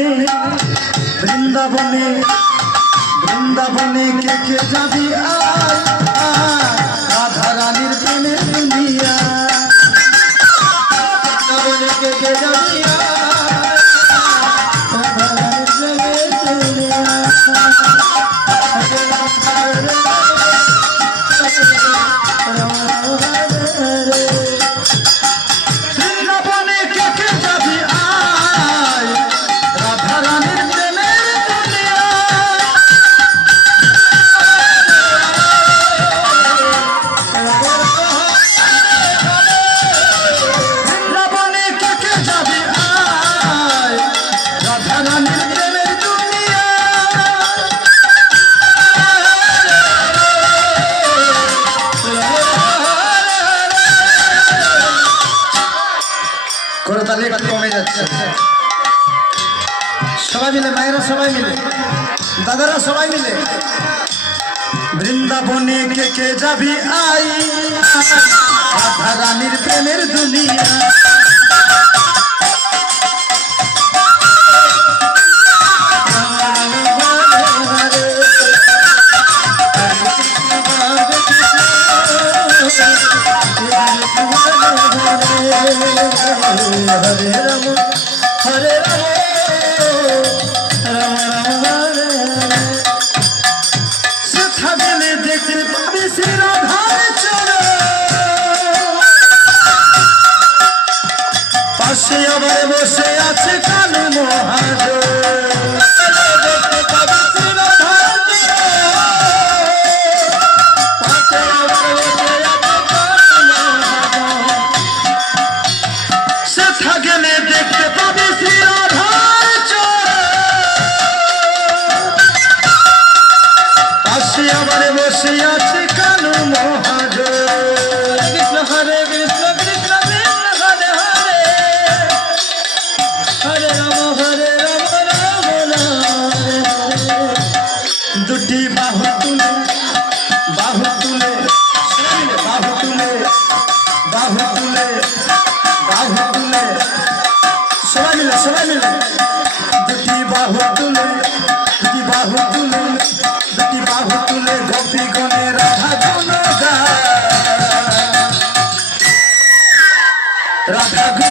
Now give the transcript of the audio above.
বৃন্দাবনে বৃন্দাবনে বৃন্দাবনে কে কে যাবি রাধা রানীর প্রেমে দুনিয়া বৃন্দাবনে কে কে যাবি রাধা রানীর প্রেমে দুনিয়া করতালি একটু কমে যাচ্ছে সবাই মিলে মায়েরা সবাই মিলে দাদারা সবাই মিলে বৃন্দাবনে কে কে যাবি আই রাধা রানীর প্রেমের দুনিয়া हरे राम हरे राम राम राम हरे सखा गले देखते पावे श्री राधार चरण पाशे आबार बसे आछे काले महाजन দুটি বাহু তুলে বাহু তুলে বাহু তুলে বাহু তুলে বাহু তুলে সবাই মিলে দুটি বাহু তুলে দুটি বাহু তুলে দুটি বাহু তুলে গোপী গণে রাধা গুণ গায় রাধা